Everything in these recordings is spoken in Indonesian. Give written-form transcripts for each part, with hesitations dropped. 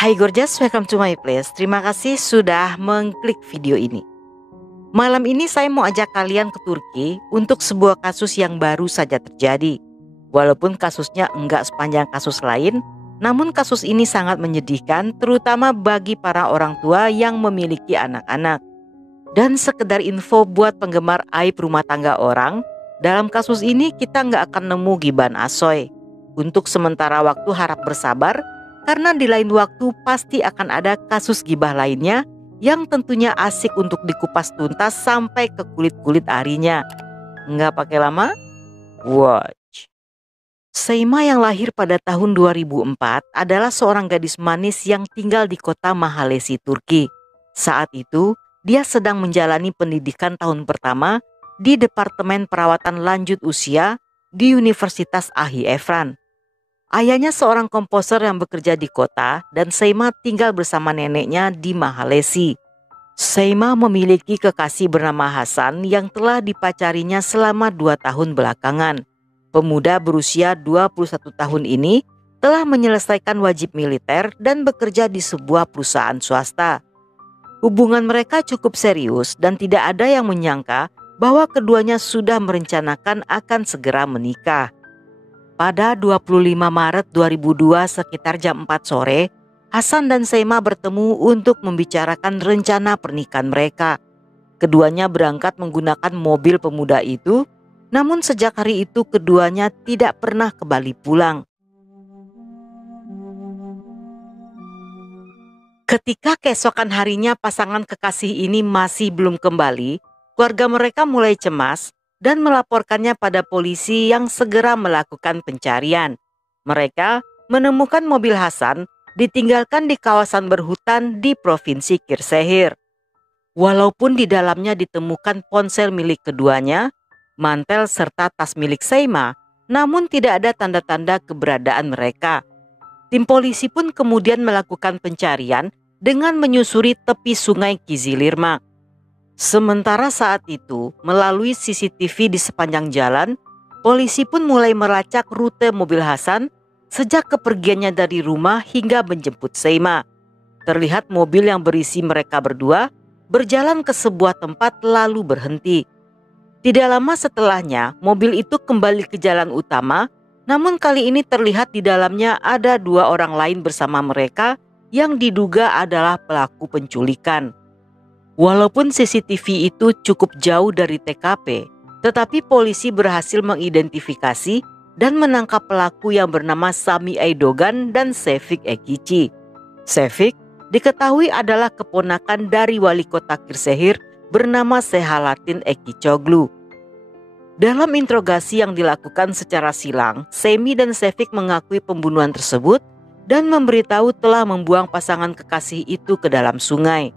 Hai Gorgeous, welcome to my place. Terima kasih sudah mengklik video ini. Malam ini saya mau ajak kalian ke Turki untuk sebuah kasus yang baru saja terjadi. Walaupun kasusnya enggak sepanjang kasus lain, namun kasus ini sangat menyedihkan, terutama bagi para orang tua yang memiliki anak-anak. Dan sekedar info buat penggemar aib rumah tangga orang, dalam kasus ini kita nggak akan nemu Giban Asoy. Untuk sementara waktu harap bersabar, karena di lain waktu pasti akan ada kasus gibah lainnya yang tentunya asik untuk dikupas tuntas sampai ke kulit-kulit arinya. Nggak pakai lama? Watch. Seima yang lahir pada tahun 2004 adalah seorang gadis manis yang tinggal di kota Mahallesi, Turki. Saat itu, dia sedang menjalani pendidikan tahun pertama di Departemen Perawatan Lanjut Usia di Universitas Ahi Efran. Ayahnya seorang komposer yang bekerja di kota dan Seima tinggal bersama neneknya di Mahallesi. Seima memiliki kekasih bernama Hasan yang telah dipacarinya selama 2 tahun belakangan. Pemuda berusia 21 tahun ini telah menyelesaikan wajib militer dan bekerja di sebuah perusahaan swasta. Hubungan mereka cukup serius dan tidak ada yang menyangka bahwa keduanya sudah merencanakan akan segera menikah. Pada 25 Maret 2002 sekitar jam 4 sore, Hasan dan Seima bertemu untuk membicarakan rencana pernikahan mereka. Keduanya berangkat menggunakan mobil pemuda itu, namun sejak hari itu keduanya tidak pernah kembali pulang. Ketika keesokan harinya pasangan kekasih ini masih belum kembali, keluarga mereka mulai cemas dan melaporkannya pada polisi yang segera melakukan pencarian. Mereka menemukan mobil Hasan ditinggalkan di kawasan berhutan di Provinsi Kırşehir. Walaupun di dalamnya ditemukan ponsel milik keduanya, mantel serta tas milik Seima, namun tidak ada tanda-tanda keberadaan mereka. Tim polisi pun kemudian melakukan pencarian dengan menyusuri tepi sungai Kizilirmak. Sementara saat itu, melalui CCTV di sepanjang jalan, polisi pun mulai melacak rute mobil Hasan sejak kepergiannya dari rumah hingga menjemput Seima. Terlihat mobil yang berisi mereka berdua berjalan ke sebuah tempat lalu berhenti. Tidak lama setelahnya, mobil itu kembali ke jalan utama, namun kali ini terlihat di dalamnya ada 2 orang lain bersama mereka yang diduga adalah pelaku penculikan. Walaupun CCTV itu cukup jauh dari TKP, tetapi polisi berhasil mengidentifikasi dan menangkap pelaku yang bernama Sami Aydogan dan Şefik Ekici. Şefik diketahui adalah keponakan dari wali kota Kırşehir bernama Selahattin Ekicoglu. Dalam interogasi yang dilakukan secara silang, Semi dan Şefik mengakui pembunuhan tersebut dan memberitahu telah membuang pasangan kekasih itu ke dalam sungai.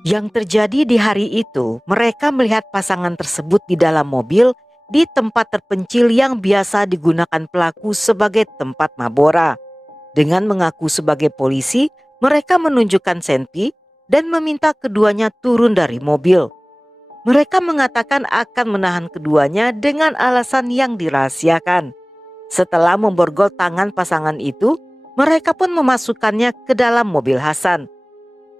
Yang terjadi di hari itu, mereka melihat pasangan tersebut di dalam mobil di tempat terpencil yang biasa digunakan pelaku sebagai tempat mabora. Dengan mengaku sebagai polisi, mereka menunjukkan senpi dan meminta keduanya turun dari mobil. Mereka mengatakan akan menahan keduanya dengan alasan yang dirahasiakan. Setelah memborgol tangan pasangan itu, mereka pun memasukkannya ke dalam mobil Hasan.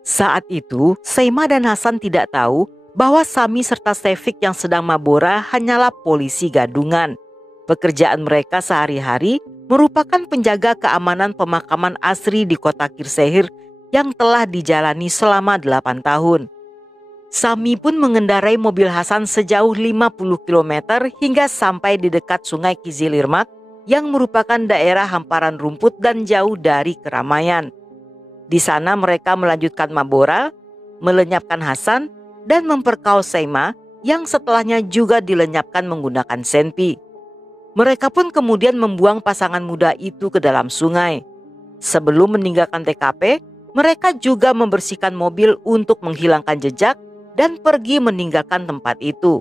Saat itu, Seima dan Hasan tidak tahu bahwa Sami serta Şefik yang sedang mabora hanyalah polisi gadungan. Pekerjaan mereka sehari-hari merupakan penjaga keamanan pemakaman asri di kota Kırşehir yang telah dijalani selama 8 tahun. Sami pun mengendarai mobil Hasan sejauh 50 km hingga sampai di dekat sungai Kizilirmak yang merupakan daerah hamparan rumput dan jauh dari keramaian. Di sana mereka melanjutkan mabora, melenyapkan Hasan, dan memperkaos Seima yang setelahnya juga dilenyapkan menggunakan senpi. Mereka pun kemudian membuang pasangan muda itu ke dalam sungai. Sebelum meninggalkan TKP, mereka juga membersihkan mobil untuk menghilangkan jejak dan pergi meninggalkan tempat itu.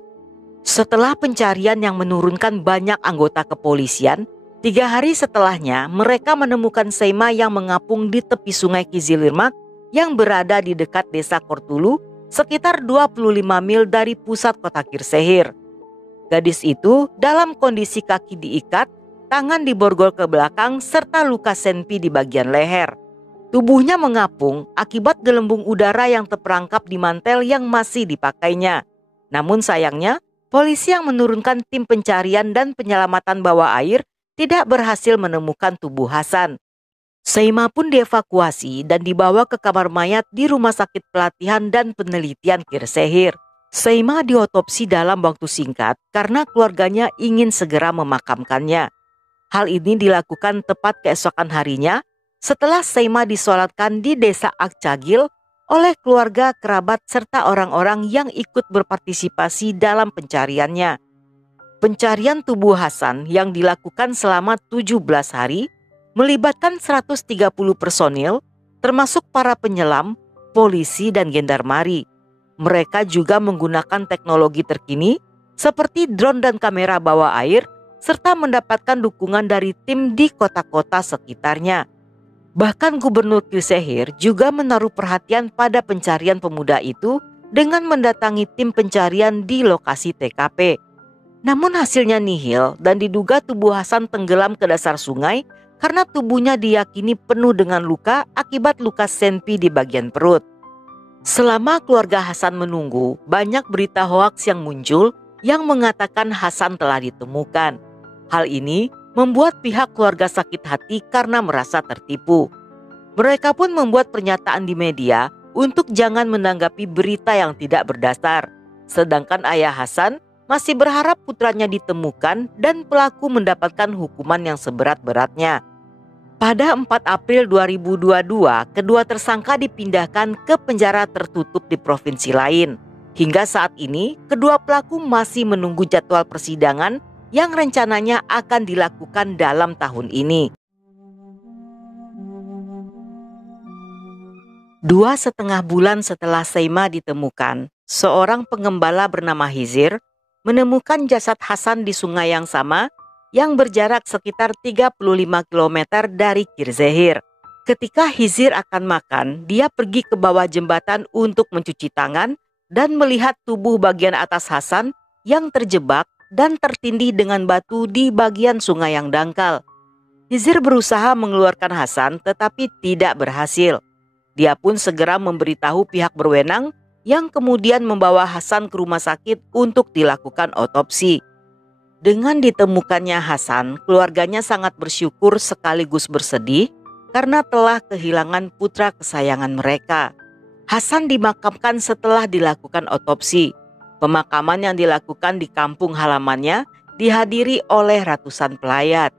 Setelah pencarian yang menurunkan banyak anggota kepolisian, 3 hari setelahnya mereka menemukan Seima yang mengapung di tepi sungai Kizilirmak yang berada di dekat desa Kortulu, sekitar 25 mil dari pusat kota Kırşehir. Gadis itu dalam kondisi kaki diikat tangan diborgol ke belakang, serta luka senpi di bagian leher. Tubuhnya mengapung akibat gelembung udara yang terperangkap di mantel yang masih dipakainya. Namun sayangnya, polisi yang menurunkan tim pencarian dan penyelamatan bawah air tidak berhasil menemukan tubuh Hasan. Seima pun dievakuasi dan dibawa ke kamar mayat di Rumah Sakit Pelatihan dan Penelitian Kirsehir. Seima diotopsi dalam waktu singkat karena keluarganya ingin segera memakamkannya. Hal ini dilakukan tepat keesokan harinya setelah Seima disolatkan di Desa Akcagil oleh keluarga, kerabat, serta orang-orang yang ikut berpartisipasi dalam pencariannya. Pencarian tubuh Hasan yang dilakukan selama 17 hari melibatkan 130 personil, termasuk para penyelam, polisi, dan gendarmeri. Mereka juga menggunakan teknologi terkini seperti drone dan kamera bawah air, serta mendapatkan dukungan dari tim di kota-kota sekitarnya. Bahkan Gubernur Kirsehir juga menaruh perhatian pada pencarian pemuda itu dengan mendatangi tim pencarian di lokasi TKP. Namun hasilnya nihil dan diduga tubuh Hasan tenggelam ke dasar sungai karena tubuhnya diyakini penuh dengan luka akibat luka senpi di bagian perut. Selama keluarga Hasan menunggu, banyak berita hoaks yang muncul yang mengatakan Hasan telah ditemukan. Hal ini membuat pihak keluarga sakit hati karena merasa tertipu. Mereka pun membuat pernyataan di media untuk jangan menanggapi berita yang tidak berdasar. Sedangkan ayah Hasan masih berharap putranya ditemukan dan pelaku mendapatkan hukuman yang seberat-beratnya. Pada 4 April 2022, kedua tersangka dipindahkan ke penjara tertutup di provinsi lain. Hingga saat ini, kedua pelaku masih menunggu jadwal persidangan yang rencananya akan dilakukan dalam tahun ini. 2,5 bulan setelah Seima ditemukan, seorang pengembala bernama Hizir menemukan jasad Hasan di sungai yang sama yang berjarak sekitar 35 km dari Kirsehir. Ketika Hizir akan makan, dia pergi ke bawah jembatan untuk mencuci tangan dan melihat tubuh bagian atas Hasan yang terjebak dan tertindih dengan batu di bagian sungai yang dangkal. Hizir berusaha mengeluarkan Hasan tetapi tidak berhasil. Dia pun segera memberitahu pihak berwenang yang kemudian membawa Hasan ke rumah sakit untuk dilakukan otopsi. Dengan ditemukannya Hasan, keluarganya sangat bersyukur sekaligus bersedih karena telah kehilangan putra kesayangan mereka. Hasan dimakamkan setelah dilakukan otopsi. Pemakaman yang dilakukan di kampung halamannya dihadiri oleh ratusan pelayat.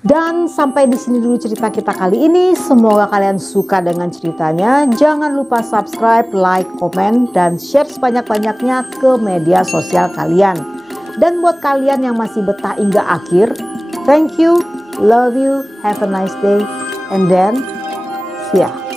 Dan sampai di sini dulu cerita kita kali ini. Semoga kalian suka dengan ceritanya. Jangan lupa subscribe, like, komen, dan share sebanyak-banyaknya ke media sosial kalian. Dan buat kalian yang masih betah hingga akhir, thank you, love you, have a nice day, and then see ya.